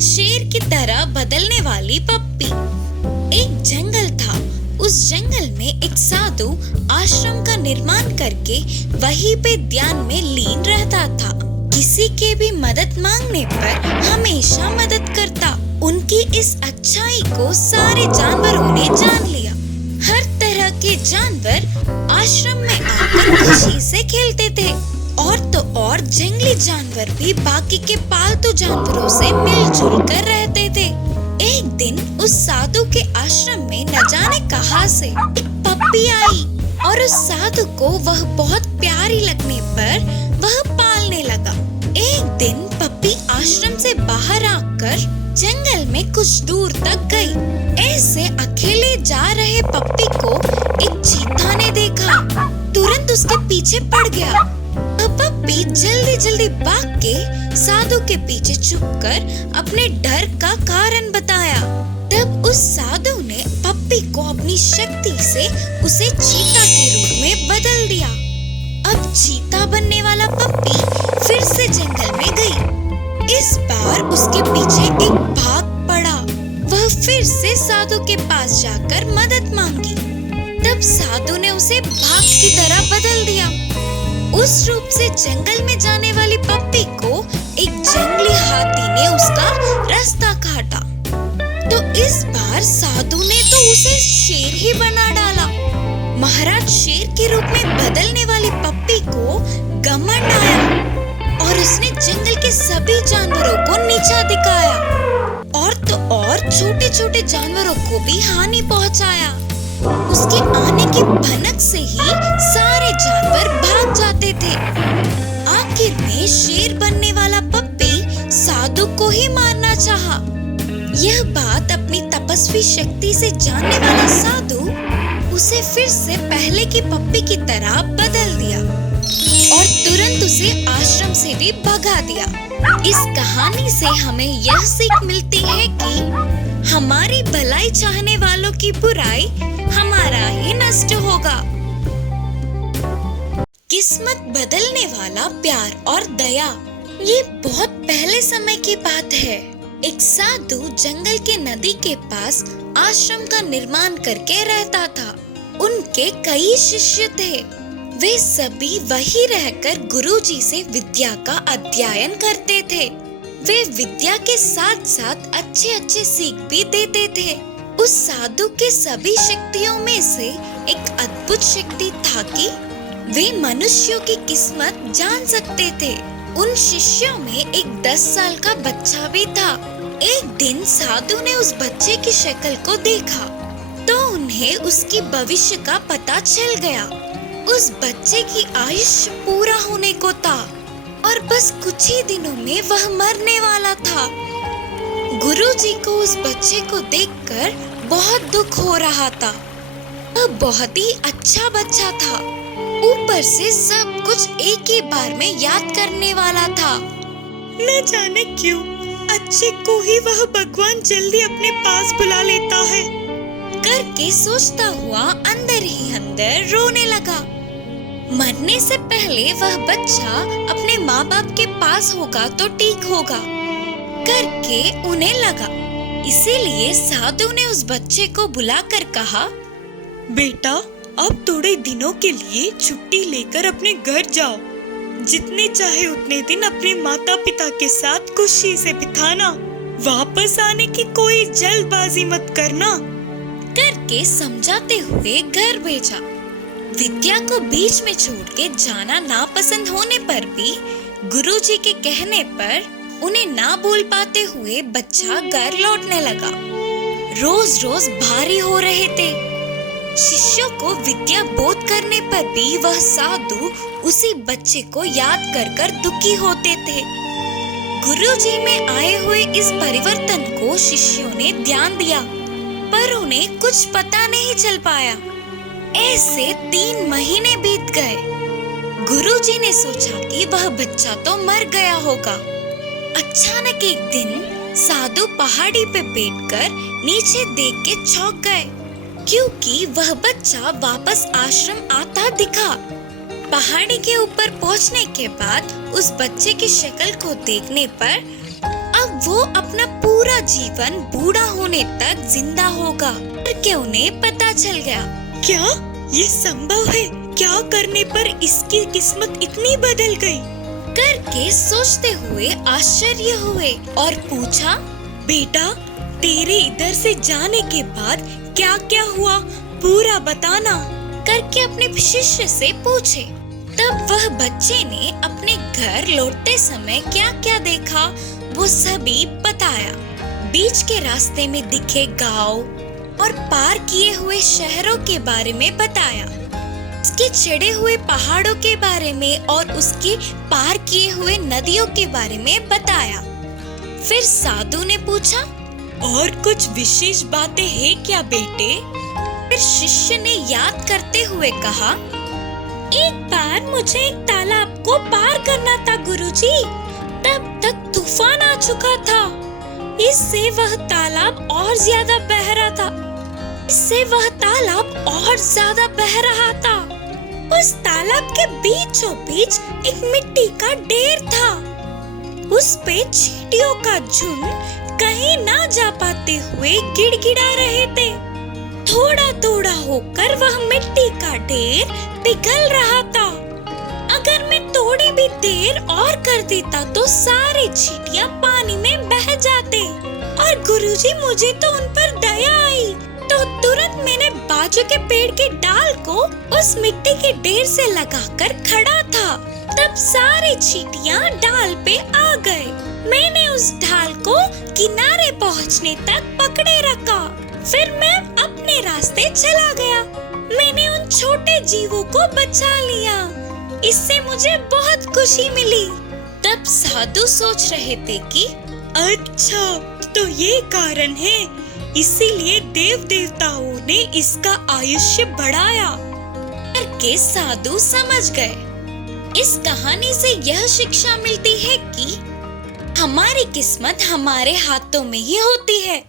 शेर की तरह बदलने वाली पप्पी। एक जंगल था। उस जंगल में एक साधु आश्रम का निर्माण करके वहीं पे ध्यान में लीन रहता था। किसी के भी मदद मांगने पर हमेशा मदद करता। उनकी इस अच्छाई को सारे जानवरों ने जान लिया। हर तरह के जानवर आश्रम में आकर खुशी से खेलते थे। और तो और जंगली जानवर भी बाकी के पालतू जानवरों से मिलजुल कर रहते थे। एक दिन उस साधु के आश्रम में न जाने कहां से एक पप्पी आई और उस साधु को वह बहुत प्यारी लगने पर वह पालने लगा। एक दिन पप्पी आश्रम से बाहर आकर जंगल में कुछ दूर तक गई। ऐसे अकेले जा रहे पप्पी को एक चीता ने देखा। तुरंत उसके पीछे पड़ गया। पप्पी जल्दी जल्दी भाग के साधु के पीछे छुपकर अपने डर का कारण बताया। तब उस साधु ने पप्पी को अपनी शक्ति से उसे चीता के रूप में बदल दिया। अब चीता बनने वाला पप्पी फिर से जंगल में गई। इस बार उसके पीछे एक बाघ पड़ा। वह फिर से साधु के पास जाकर मदद मांगी। तब साधु ने उसे बाघ की तरह बदल दिया। उस रूप से जंगल में जाने वाली पप्पी को एक जंगली हाथी ने उसका रास्ता काटा। तो इस बार साधु ने तो उसे शेर ही बना डाला। महाराज शेर के रूप में बदलने वाली पप्पी को घमंड आया और उसने जंगल के सभी जानवरों को नीचा दिखाया। और तो और छोटे छोटे जानवरों को भी हानि पहुंचाया। उसके आने की भनक से ही सारे जानवर भाग जाते थे। आखिर में शेर बनने वाला पप्पी साधु को ही मारना चाहा। यह बात अपनी तपस्वी शक्ति से जानने वाला साधु उसे फिर से पहले की पप्पी की तरह बदल दिया और तुरंत उसे आश्रम से भी भगा दिया। इस कहानी से हमें यह सीख मिलती है कि हमारी भलाई चाहने वालों की बुराई हमारा ही नष्ट होगा। किस्मत बदलने वाला प्यार और दया। ये बहुत पहले समय की बात है। एक साधु जंगल के नदी के पास आश्रम का निर्माण करके रहता था। उनके कई शिष्य थे। वे सभी वहीं रहकर गुरुजी से विद्या का अध्ययन करते थे। वे विद्या के साथ साथ अच्छे अच्छे सीख भी देते थे। उस साधु के सभी शक्तियों में से एक अद्भुत शक्ति था कि वे मनुष्यों की किस्मत जान सकते थे। उन शिष्यों में एक 10 साल का बच्चा भी था। एक दिन साधु ने उस बच्चे की शक्ल को देखा तो उन्हें उसकी भविष्य का पता चल गया। उस बच्चे की आयुष्य पूरा होने को था और बस कुछ ही दिनों में वह मरने वाला था। गुरुजी को उस बच्चे को देखकर बहुत दुख हो रहा था। वह बहुत ही अच्छा बच्चा था। ऊपर से सब कुछ एक ही बार में याद करने वाला था। न जाने क्यों अच्छे को ही वह भगवान जल्दी अपने पास बुला लेता है करके सोचता हुआ अंदर ही अंदर रोने लगा। मरने से पहले वह बच्चा अपने माँ बाप के पास होगा तो ठीक होगा करके उन्हें लगा। इसीलिए साधु ने उस बच्चे को बुलाकर कहा, बेटा अब थोड़े दिनों के लिए छुट्टी लेकर अपने घर जाओ। जितने चाहे उतने दिन अपने माता पिता के साथ खुशी से बिताना। वापस आने की कोई जल्दबाजी मत करना करके समझाते हुए घर भेजा। विद्या को बीच में छोड़ के जाना नापसंद होने पर भी गुरुजी के कहने पर उन्हें ना बोल पाते हुए बच्चा घर लौटने लगा। रोज रोज भारी हो रहे थे। शिष्यों को विद्या बोध करने पर भी वह साधु उसी बच्चे को याद कर कर दुखी होते थे। गुरुजी में आए हुए इस परिवर्तन को शिष्यों ने ध्यान दिया पर उन्हें कुछ पता नहीं चल पाया। ऐसे 3 महीने बीत गए। गुरुजी ने सोचा कि वह बच्चा तो मर गया होगा। अचानक एक दिन साधु पहाड़ी पे बैठकर नीचे देख के चौंक गए क्योंकि वह बच्चा वापस आश्रम आता दिखा। पहाड़ी के ऊपर पहुंचने के बाद उस बच्चे की शक्ल को देखने पर अब वो अपना पूरा जीवन बूढ़ा होने तक जिंदा होगा, करके उन्हें पता चल गया। क्या ये संभव है? क्या करने पर इसकी किस्मत इतनी बदल गई? करके सोचते हुए आश्चर्य हुए और पूछा, बेटा, तेरे इधर से जाने के बाद क्या क्या हुआ, पूरा बताना। करके अपने शिष्य से पूछे। तब वह बच्चे ने अपने घर लौटते समय क्या क्या देखा वो सभी बताया। बीच के रास्ते में दिखे गांव और पार किए हुए शहरों के बारे में बताया, उसके चढ़े हुए पहाड़ों के बारे में और उसके पार किए हुए नदियों के बारे में बताया। फिर साधु ने पूछा, और कुछ विशेष बातें हैं क्या बेटे? फिर शिष्य ने याद करते हुए कहा, एक बार मुझे एक तालाब को पार करना था गुरुजी। तब तक तूफान आ चुका था। इससे वह तालाब और ज्यादा बह रहा था। उस तालाब के बीचों बीच एक मिट्टी का ढेर था। उस पे चींटियों का झुंड कहीं ना जा पाते हुए गिड़गिड़ा रहे थे। थोड़ा थोड़ा होकर वह मिट्टी का ढेर पिघल रहा था। अगर मैं थोड़ी भी देर और कर देता तो सारे चींटियां पानी में बह जाते। और गुरुजी, मुझे तो उन पर दया आई, तो तुरंत मैंने बाजू के पेड़ के डाल को उस मिट्टी के ढेर से लगाकर खड़ा था। तब सारे चींटियां डाल पे आ गए। मैंने उस ढाल को किनारे पहुंचने तक पकड़े रखा। फिर मैं अपने रास्ते चला गया। मैंने उन छोटे जीवों को बचा लिया। इससे मुझे बहुत खुशी मिली। तब साधु सोच रहे थे कि अच्छा, तो ये कारण है, इसीलिए देव देवताओं ने इसका आयुष्य बढ़ाया। करके साधु समझ गए। इस कहानी से यह शिक्षा मिलती है कि हमारी किस्मत हमारे हाथों में ही होती है।